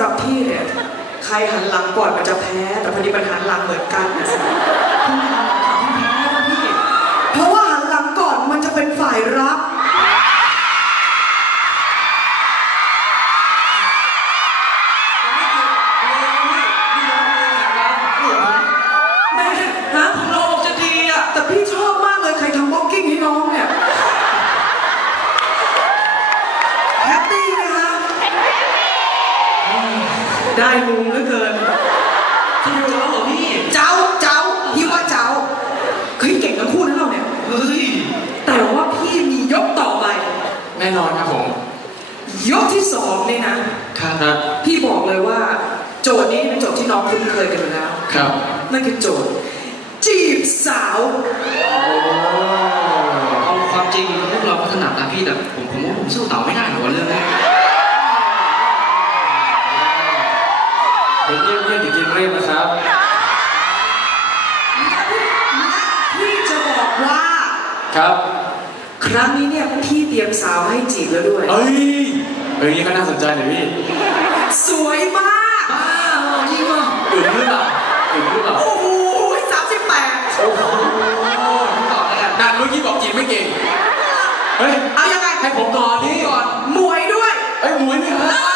หรับพี่เนี่ยใครหันหลังก่อนมันจะแพ้ แต่พอดีมันหันหลังเหมือนกันนะสิพี่หันหลังก่อนพี่แพ้นะพี่เพราะว่าหันหลังก่อนมันจะเป็นฝ่ายรับ ได้มุมเหลือเกินที่ดูแล้วเหรอพี่ เจ้าเจ้าพี่ว่าเจ้าเฮ้ยเก่งทั้งคู่นะเราเนี่ย เฮ้ย แต่ว่าพี่มียกต่อไป แน่นอนครับผม ยกที่สองเนี่ยนะ ครับครับพี่บอกเลยว่า โจทย์นี้เป็นโจทย์ที่น้องคุ้นเคยกันอยู่แล้ว ครับ นั่นคือโจทย์ จีบสาว เอาความจริงพวกเราก็ถนัดนะพี่แต่ผมผมว่าผมสู้เต่าไม่ได้หรอกว่าเรื่องนี้ ครับครั้งนี้เนี่ยพี่เตรียมสาวให้จีบแล้วด้วย เอ้ยเอ้ยนี่ก็น่าสนใจเลยพี่สวยมากบ้าเหรอจริงเหรออื่นหรือเปล่าอื่นหรือเปล่าโอ้โหสามสิบแปดโอ้โหต่อแล้วกันนานเมื่อกี้บอกจีบไม่เก่งเฮ้ยเอายังไงให้ผมก่อนนี่ก่อนหมวยด้วยเอ้ยหมวยนี่เอฮะ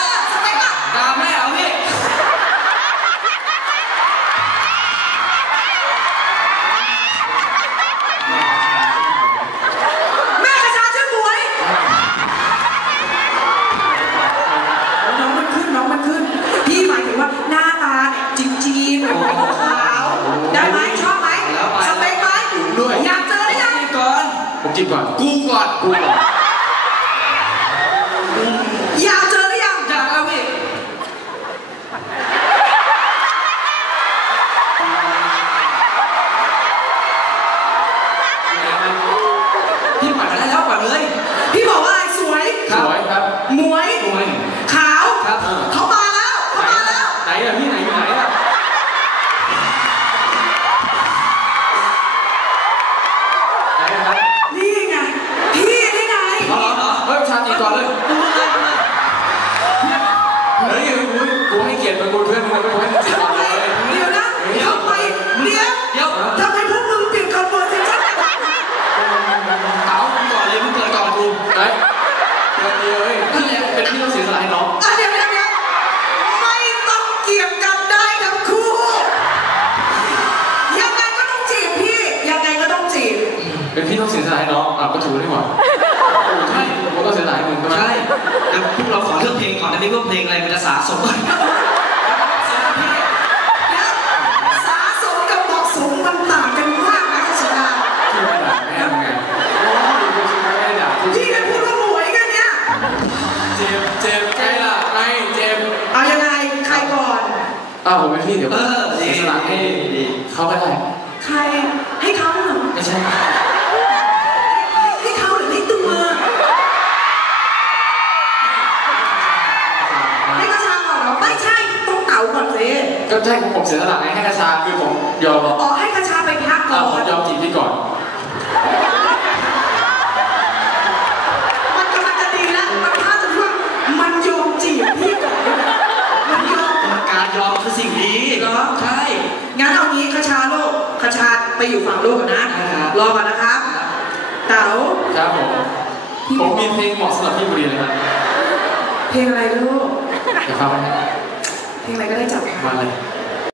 ผมจีบก่อน กูก่อนกูก่อนอยากเจอหรือยังอยากเอาพี่พี่ปล่อยมาได้แล้วปล่อยมาเลย พี่บอกว่าอะไรสวย สวยครับหมวย เกลียรติมึงกูเพื่อนมึงกูให้มึงจีบก่อนเลยเดี๋ยวนะทำไมเดี๋ยวเดี๋ยวทำไมพวกมึงเปลี่ยนคอนเวอร์เซชั่นเต๋ามึงก่อนเลยมึงเกิดก่อนกูไหนเดี๋ยวเดี๋ยวเฮ้ยเป็นพี่ต้องเสียสละให้น้องอะเดี๋ยวเดี๋ยวไม่ต้องเกี่ยงกันได้ทั้งคู่ ยังไงก็ต้องจีบพี่ ยังไงก็ต้องจีบ เป็นพี่ต้องเสียสละให้น้องอะก็ถูกนี่หว่าใช่ผมก็เสียสละให้มึงใช่ไหมใช่แต่พวกเราขอเลือกเพลงก่อนอันนี้ว่าเพลงอะไรมันจะสะสมก่อน จ็บเจ็บใกล้ละไงเจ็บเอายังไงใครก่อน อ้าวผมเป็นพี่เดี๋ยวเออเสีดียสละให้ดีเขาก็ได้ใครให้เขาเหรอไม่ใช่ให้เขาหรือให้ตัวให้กระชาก่อนเหรอไม่ใช่ต้องเต๋าก่อนสิก็ใช่ผมเสียสละไงให้กระชาคือผมยอมอ๋อให้กระชาไปพักก่อะอผมยอมจีบพี่ก่อน มันกำลังจะดีแล้วมันพลาดตรงที่ว่ามันยอมจีบพี่ก่อนมันยอม การยอมคือสิ่งดีเหรอใช่ งั้นเอางี้คชาลูกคชาไปอยู่ฝั่งลูกก่อนนะครับรอก่อนนะครับ เต๋าครับผม ผมมีเพลงเหมาะสำหรับพี่บุรีเลยครับ เพลงอะไรลูกเดี๋ยวฟังไหมเพลงอะไรก็ได้จับค่ะมาเลยเ